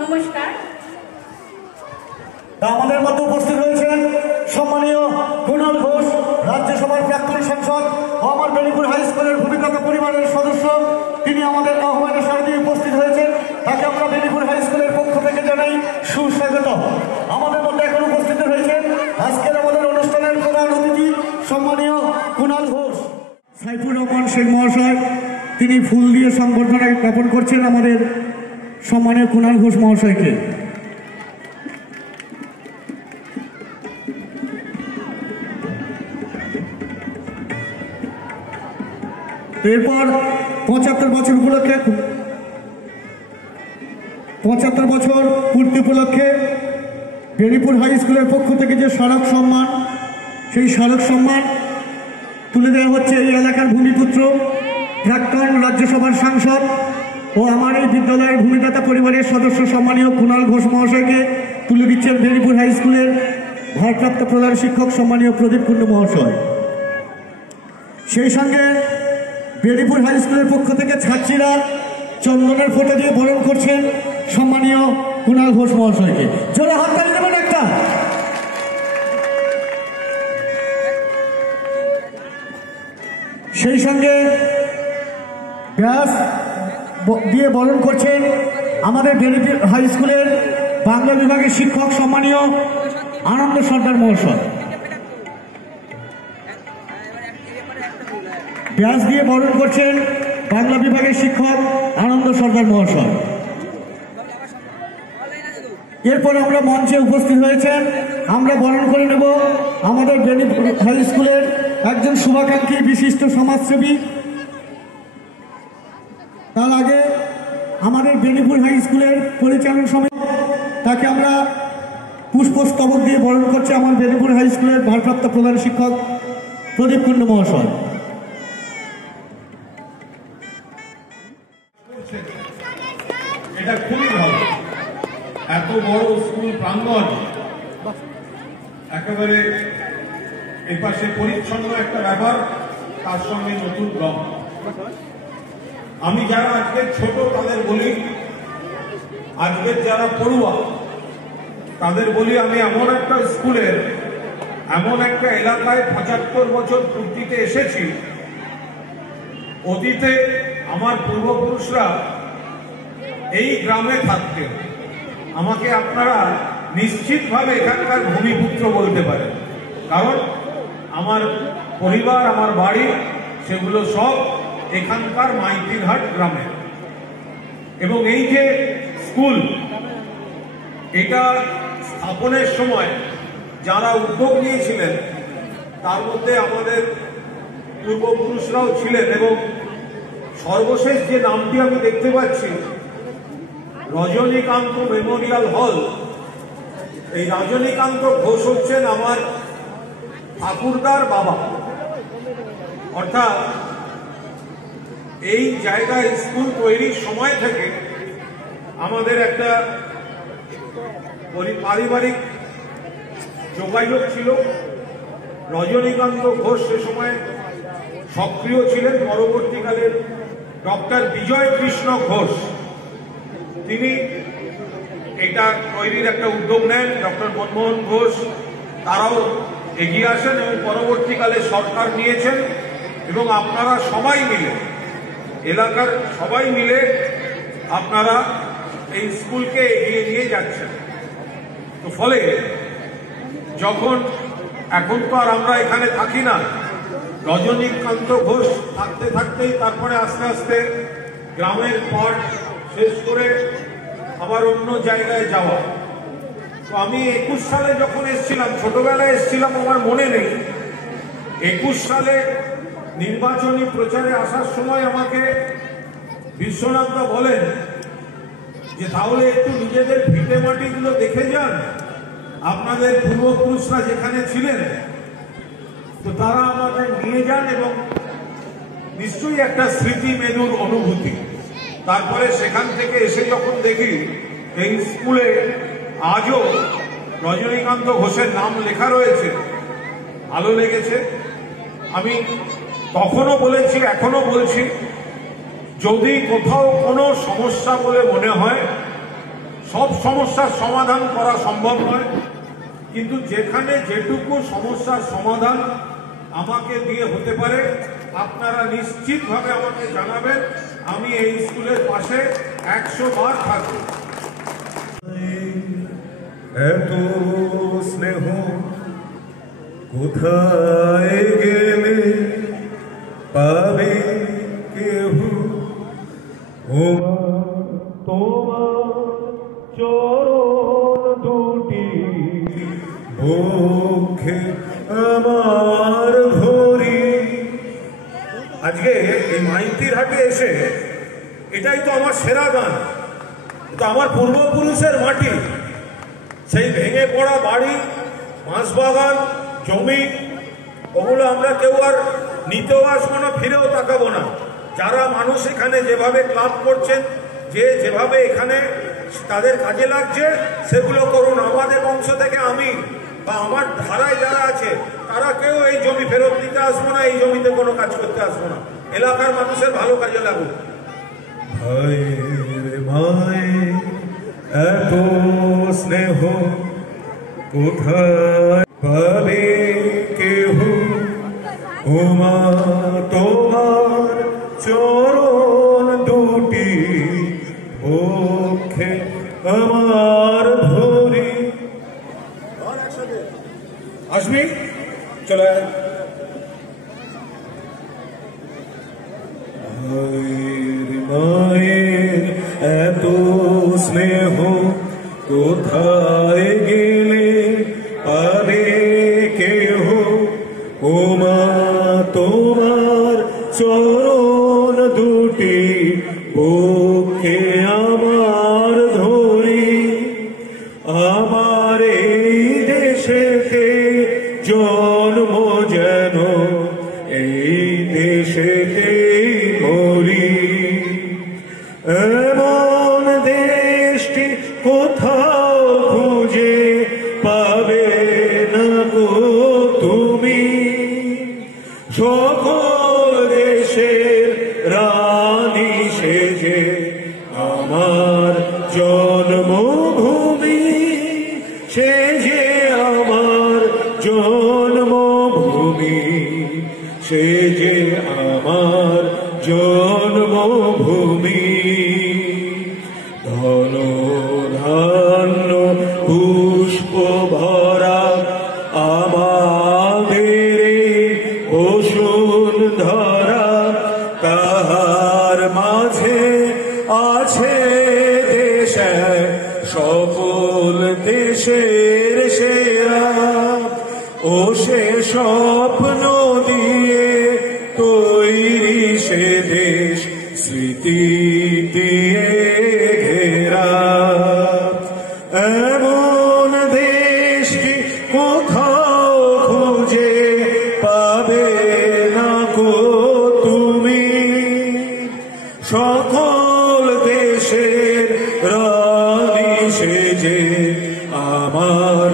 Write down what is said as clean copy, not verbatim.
নমস্কার। আমাদের মধ্যে উপস্থিত রয়েছেন সম্মানীয় কুণাল ঘোষ, রাজ্যসভার প্রাক্তন সাংসদ ও আমার বেনিপুর হাই স্কুলের ভূমিগত পরিবারের সদস্য। তিনি আমাদের আহ্বানের সাথে উপস্থিত হয়েছেন, তাকে আমরা বেনিপুর হাই স্কুলের পক্ষ থেকে জানাই সুস্বাগত। আমাদের মধ্যে এখন উপস্থিত হয়েছেন আজকের আমাদের অনুষ্ঠানের প্রধান অতিথি সম্মানীয় কুণাল ঘোষ। সাইফুর রহমান শেখ মহাশয় তিনি ফুল দিয়ে সংবর্ধনা জ্ঞাপন করছেন আমাদের সম্মানীয় কুণাল ঘোষ মহাশয়কে। এরপর ৭৫ বছর উপলক্ষে ৭৫ বছর পূর্তি উপলক্ষে বেনিপুর হাই স্কুলের পক্ষ থেকে যে স্মারক সম্মান, সেই স্মারক সম্মান তুলে দেওয়া হচ্ছে এই এলাকার ভূমিপুত্র, প্রাক্তন রাজ্যসভার সাংসদ ও আমার এই বিদ্যালয়ের ভূমিদাতা পরিবারের সদস্য সম্মানীয় কুণাল ঘোষ মহাশয়কে তুলে দিচ্ছেন বেনিপুর হাই স্কুলের ভারপ্রাপ্ত প্রধান শিক্ষক সম্মানীয় প্রদীপ কুণ্ডু মহাশয়। সেই সঙ্গে বেনিপুর হাই স্কুলের পক্ষ থেকে ছাত্রীরা চন্দনের ফোঁটা দিয়ে বরণ করছেন সম্মানীয় কুণাল ঘোষ মহাশয়কে। জোরে হাততালি দেবেন একটা। সেই সঙ্গে ব্যাস দিয়ে বরণ করছেন আমাদের বেনিপুর হাই স্কুলের বাংলা বিভাগের শিক্ষক সম্মানীয় আনন্দ সর্দার মহাশয়। ব্যাস দিয়ে বরণ করছেন বাংলা বিভাগের শিক্ষক আনন্দ সর্দার মহাশয়। এরপর আমরা মঞ্চে উপস্থিত হয়েছেন, আমরা বরণ করে নেব আমাদের বেনিপুর হাই স্কুলের একজন শুভাকাঙ্ক্ষী বিশিষ্ট সমাজসেবী। তার আগে আমাদের বেনিপুর হাই স্কুলের পরিচালন সমিতি, তাকে আমরা পুষ্পস্তবক দিয়ে বরণ করছে আমার বেনিপুর হাই স্কুলের ভারপ্রাপ্ত প্রধান শিক্ষক প্রদীপ কুণ্ডু মহাশয়। এটা খুবই ভালো, এত বড় স্কুল প্রাঙ্গণ, একেবারে এপাশে পরিচ্ছন্ন একটা ব্যাপার, তার সঙ্গে নতুন রং। আমি যারা আজকে ছোট তাদের বলি, আজকের যারা পড়ুয়া তাদের বলি, আমি এমন একটা স্কুলের এমন একটা এলাকায় ৭৫ বছর পূর্তিতে এসেছি। অতীতে আমার পূর্বপুরুষরা এই গ্রামে থাকতেন। আমাকে আপনারা নিশ্চিতভাবে এখানকার ভূমিপুত্র বলতে পারেন, কারণ আমার পরিবার, আমার বাড়ি, সেগুলো সব এখানকার মাইতিরহাট গ্রামে। এবং এই যে স্কুল, এটা স্থাপনের সময় যারা উদ্যোগ নিয়েছিলেন তার মধ্যে আমাদের পূর্বপুরুষরাও ছিলেন। এবং সর্বশেষ যে নামটি আমি দেখতে পাচ্ছি, রজনীকান্ত মেমোরিয়াল হল, এই রজনীকান্ত ঘোষ হচ্ছেন আমার ঠাকুরদার বাবা। অর্থাৎ এই জায়গায় স্কুল তৈরির সময় থেকে আমাদের একটা পারিবারিক যোগাযোগ ছিল। রজনীকান্ত ঘোষ সে সময় সক্রিয় ছিলেন। পরবর্তীকালে ডক্টর বিজয় কৃষ্ণ ঘোষ তিনি এটা তৈরির একটা উদ্যোগ নেন। ডক্টর মনমোহন ঘোষ তারাও এগিয়ে আসেন এবং পরবর্তীকালে সরকার নিয়েছেন। এবং আপনারা সবাই মিলে, এলাকার সবাই মিলে আপনারা এই স্কুলকে এগিয়ে নিয়ে যাচ্ছেন। তো ফলে যখন এখন তো আর আমরা এখানে থাকি না, রজনীকান্ত ঘোষ থাকতে থাকতেই তারপরে আস্তে আস্তে গ্রামের পাঠ শেষ করে আবার অন্য জায়গায় যাওয়া। তো আমি ২১ সালে যখন এসেছিলাম, ছোটবেলায় এসেছিলাম, আমার মনে নেই। ২১ সালে নির্বাচনী প্রচারে আসার সময় আমাকে বিশ্বনাথদা বলেন যে তাহলে একটু নিজেদের ভিটে মাটিগুলো দেখে যান, আপনাদের পূর্বপুরুষরা যেখানে ছিলেন। তো তারা আমাদের নিয়ে যান এবং নিশ্চয়ই একটা স্মৃতি মেদুর অনুভূতি। তারপরে সেখান থেকে এসে যখন দেখি এই স্কুলে আজও রজনীকান্ত ঘোষের নাম লেখা রয়েছে, ভালো লেগেছে। আমি তখনও বলেছি, এখনো বলছি, যদি কোথাও কোনো সমস্যা বলে মনে হয়, সব সমস্যার সমাধান করা সম্ভব নয়, কিন্তু যেখানে যেটুকু সমস্যার সমাধান আমাকে দিয়ে হতে পারে আপনারা নিশ্চিতভাবে আমাকে জানাবেন। আমি এই স্কুলের পাশে 100 বার থাকব। এত স্নেহ কোথায় গেলে পাবে কেহ, তোমার চরণ দুটি বক্ষে আমার ধরি। আজকে এই মাইতির হাটে এসে এটাই তো আমার সেরা গান। এটা আমার পূর্বপুরুষের মাটি, সেই ভেঙে পড়া বাড়ি, বাঁশবাগান, জমি, ওগুলো আমরা কেউ আর নিতেও আসবো না, ফিরেও তাকাবো না। যারা মানুষ এখানে যেভাবে ক্লাব করছেন, যেভাবে এখানে তাদের কাজে লাগছে, সেগুলো করুন। আমাদের বংশ থেকে আমি বা আমার ধারায় যারা আছে তারা কেউ এই জমি ফেরত দিতে আসবো না, এই জমিতে কোনো কাজ করতে আসবো না। এলাকার মানুষের ভালো কাজে লাগুক। ভাইয়ের মায়ের এত স্নেহ কোথায় পাবে কেহ, ওমা তোমার চরণ দুটি বক্ষে আমার ধরি। আসবি চলে ভাইয়ের মায়ের এত স্নেহ কোথায় গেলে পাবে কেহ, ওমা তোমার চরণ দুটি বক্ষে আমার ধরি। আমার এই দেশেতে জন্ম যেন এই দেশেতে মরি, এমন দেশটি কোথাও খুঁজে পাবে না গো তুমি। সকল দেশের রানী সেজে আমার জন্মভূমি, সে যে আমার জন্মভূমি, সে যে আমার জন্মভূমি। ধন ধান্য পুষ্প ভরা আমাদের বসুন্ধরা, তাহার মাঝে আছে দেশ সকল দেশের সেরা। ও সে স্বপ্ন দিয়ে তৈরি সে দেশ স্মৃতি দিয়ে ঘেরা। এমন দেশটি কোথাও খুঁজে পাবে না গো তুমি। সকল দেশের রানী সেজে আমার